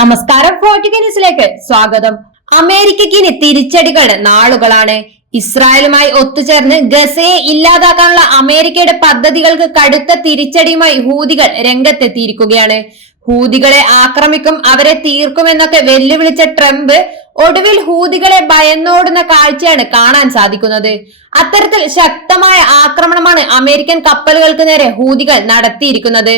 നമസ്കാരം ഫോർട്ടിക്ക സ്വാഗതം. അമേരിക്കയ്ക്ക് ഇനി തിരിച്ചടികളുടെ നാളുകളാണ്. ഇസ്രായേലുമായി ഒത്തുചേർന്ന് ഗസയെ ഇല്ലാതാക്കാനുള്ള അമേരിക്കയുടെ പദ്ധതികൾക്ക് കടുത്ത തിരിച്ചടിയുമായി ഹൂതികൾ രംഗത്തെത്തിയിരിക്കുകയാണ്. ഹൂതികളെ ആക്രമിക്കും അവരെ തീർക്കുമെന്നൊക്കെ വെല്ലുവിളിച്ച ട്രംപ് ഒടുവിൽ ഹൂതികളെ ഭയന്നോടുന്ന കാഴ്ചയാണ് കാണാൻ സാധിക്കുന്നത്. അത്തരത്തിൽ ശക്തമായ ആക്രമണമാണ് അമേരിക്കൻ കപ്പലുകൾക്ക് നേരെ ഹൂതികൾ നടത്തിയിരിക്കുന്നത്.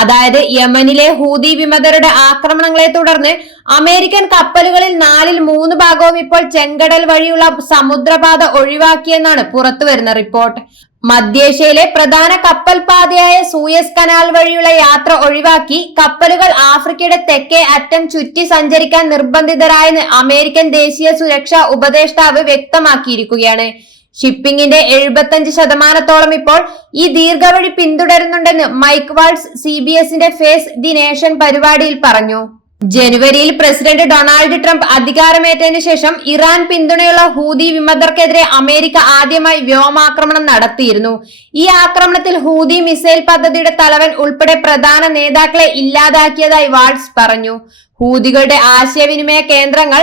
അതായത് യമനിലെ ഹൂതി വിമതരുടെ ആക്രമണങ്ങളെ തുടർന്ന് അമേരിക്കൻ കപ്പലുകളിൽ നാലിൽ മൂന്ന് ഭാഗവും ഇപ്പോൾ ചെങ്കടൽ വഴിയുള്ള സമുദ്രപാത ഒഴിവാക്കിയെന്നാണ് പുറത്തുവരുന്ന റിപ്പോർട്ട്. മധ്യേഷ്യയിലെ പ്രധാന കപ്പൽ പാതയായ സൂയസ് കനാൽ വഴിയുള്ള യാത്ര ഒഴിവാക്കി കപ്പലുകൾ ആഫ്രിക്കയുടെ തെക്കേ അറ്റം ചുറ്റി സഞ്ചരിക്കാൻ നിർബന്ധിതരായെന്ന് അമേരിക്കൻ ദേശീയ സുരക്ഷാ ഉപദേഷ്ടാവ് വ്യക്തമാക്കിയിരിക്കുകയാണ്. ഷിപ്പിംഗിന്റെ എഴുപത്തഞ്ച് ശതമാനത്തോളം ഇപ്പോൾ ഈ ദീർഘവഴി പിന്തുടരുന്നുണ്ടെന്ന് മൈക്ക് വാൾസ് സി ബി എസിന്റെ ഫേസ് ദി നേഷൻ പരിപാടിയിൽ പറഞ്ഞു. ജനുവരിയിൽ പ്രസിഡന്റ് ഡൊണാൾഡ് ട്രംപ് അധികാരമേറ്റതിനു ശേഷം ഇറാൻ പിന്തുണയുള്ള ഹൂതി വിമതർക്കെതിരെ അമേരിക്ക ആദ്യമായി വ്യോമാക്രമണം നടത്തിയിരുന്നു. ഈ ആക്രമണത്തിൽ ഹൂതി മിസൈൽ പദ്ധതിയുടെ തലവൻ ഉൾപ്പെടെ പ്രധാന നേതാക്കളെ ഇല്ലാതാക്കിയതായി വാൾസ് പറഞ്ഞു. ഹൂതികളുടെ ആശയവിനിമയ കേന്ദ്രങ്ങൾ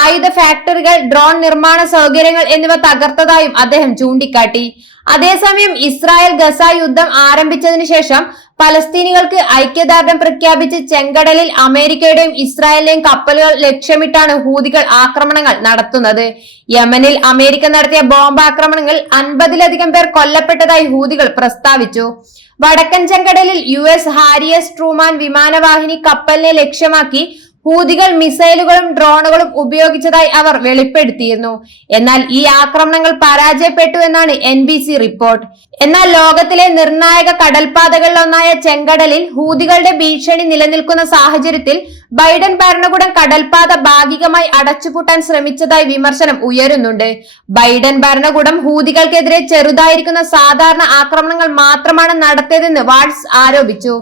ആയുധ ഫാക്ടറികൾ ഡ്രോൺ നിർമ്മാണ സൗകര്യങ്ങൾ എന്നിവ തകർത്തതായും അദ്ദേഹം ചൂണ്ടിക്കാട്ടി. അതേസമയം ഇസ്രായേൽ ഗസ യുദ്ധം ആരംഭിച്ചതിനു ശേഷം പലസ്തീനികൾക്ക് ഐക്യദാർഢ്യം പ്രഖ്യാപിച്ച് ചെങ്കടലിൽ അമേരിക്കയുടെയും ഇസ്രായേലിന്റെയും കപ്പലുകൾ ലക്ഷ്യമിട്ടാണ് ഹൂതികൾ ആക്രമണങ്ങൾ നടത്തുന്നത്. യമനിൽ അമേരിക്ക നടത്തിയ ബോംബ് ആക്രമണങ്ങളിൽ അൻപതിലധികം പേർ കൊല്ലപ്പെട്ടതായി ഹൂതികൾ പ്രസ്താവിച്ചു. വടക്കൻ ചെങ്കടലിൽ U S Harry S Truman വിമാനവാഹിനി കപ്പലിനെ ലക്ഷ്യമാക്കി ഹൂതികൾ മിസൈലുകളും ഡ്രോണുകളും ഉപയോഗിച്ചതായി അവർ വെളിപ്പെടുത്തിയിരുന്നു. എന്നാൽ ഈ ആക്രമണങ്ങൾ പരാജയപ്പെട്ടു എന്നാണ് എൻ റിപ്പോർട്ട് എന്നാൽ ലോകത്തിലെ നിർണായക കടൽപാതകളിലൊന്നായ ചെങ്കടലിൽ ഹൂതികളുടെ ഭീഷണി നിലനിൽക്കുന്ന സാഹചര്യത്തിൽ ബൈഡൻ ഭരണകൂടം കടൽപാത ഭാഗികമായി അടച്ചുപൂട്ടാൻ ശ്രമിച്ചതായി വിമർശനം ഉയരുന്നുണ്ട്. ബൈഡൻ ഭരണകൂടം ഹൂതികൾക്കെതിരെ ചെറുതായിരിക്കുന്ന സാധാരണ ആക്രമണങ്ങൾ മാത്രമാണ് നടത്തിയതെന്ന് വാട്സ് ആരോപിച്ചു.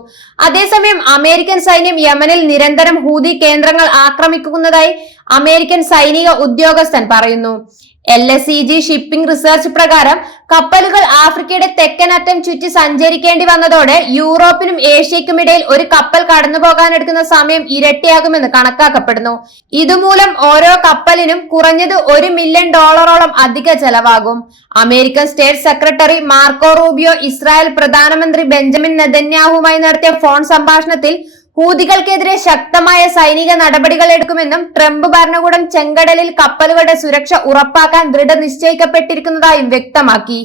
അതേസമയം അമേരിക്കൻ സൈന്യം യമനിൽ നിരന്തരം ഹൂതി കേന്ദ്രങ്ങൾ ആക്രമിക്കുന്നതായി അമേരിക്കൻ സൈനിക ഉദ്യോഗസ്ഥൻ പറയുന്നു. L S E G shipping research പ്രകാരം കപ്പലുകൾ ആഫ്രിക്കയുടെ തെക്കൻ അറ്റം ചുറ്റി സഞ്ചരിക്കേണ്ടി വന്നതോടെ യൂറോപ്പിനും ഏഷ്യയ്ക്കും ഇടയിൽ ഒരു കപ്പൽ കടന്നു പോകാനെടുക്കുന്ന സമയം ഇരട്ടിയാകുമെന്ന് കണക്കാക്കപ്പെടുന്നു. ഇതുമൂലം ഓരോ കപ്പലിനും കുറഞ്ഞത് ഒരു മില്യൺ ഡോളറോളം അധിക ചെലവാകും. American state secretary Marco Rubio Israel പ്രധാനമന്ത്രി ബെഞ്ചമിൻ നെതന്യാഹുമായി നടത്തിയ ഫോൺ സംഭാഷണത്തിൽ ഹൂതികൾക്കെതിരെ ശക്തമായ സൈനിക നടപടികൾ എടുക്കുമെന്നും ട്രംപ് ഭരണകൂടം ചെങ്കടലിൽ കപ്പലുകളുടെ സുരക്ഷ ഉറപ്പാക്കാൻ ദൃഢനിശ്ചയിക്കപ്പെട്ടിരിക്കുന്നതായും വ്യക്തമാക്കി.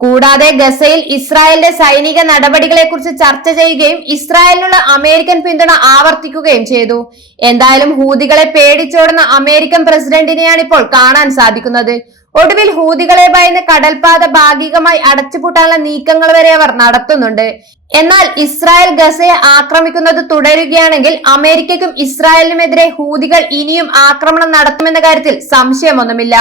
കൂടാതെ ഗസയിൽ ഇസ്രായേലിന്റെ സൈനിക നടപടികളെക്കുറിച്ച് ചർച്ച ചെയ്യുകയും ഇസ്രായേലിനുള്ള അമേരിക്കൻ പിന്തുണ ആവർത്തിക്കുകയും ചെയ്തു. എന്തായാലും ഹൂതികളെ പേടിച്ചോടുന്ന അമേരിക്കൻ പ്രസിഡന്റിനെയാണ് ഇപ്പോൾ കാണാൻ സാധിക്കുന്നത്. ഒടുവിൽ ഹൂതികളെ ഭയന്ന് കടൽപാത ഭാഗികമായി അടച്ചുപൂട്ടാനുള്ള നീക്കങ്ങൾ വരെ അവർ നടത്തുന്നുണ്ട്. എന്നാൽ ഇസ്രായേൽ ഗസയെ ആക്രമിക്കുന്നത് തുടരുകയാണെങ്കിൽ അമേരിക്കയ്ക്കും ഇസ്രായേലിനുമെതിരെ ഹൂതികൾ ഇനിയും ആക്രമണം നടത്തുമെന്ന കാര്യത്തിൽ സംശയമൊന്നുമില്ല.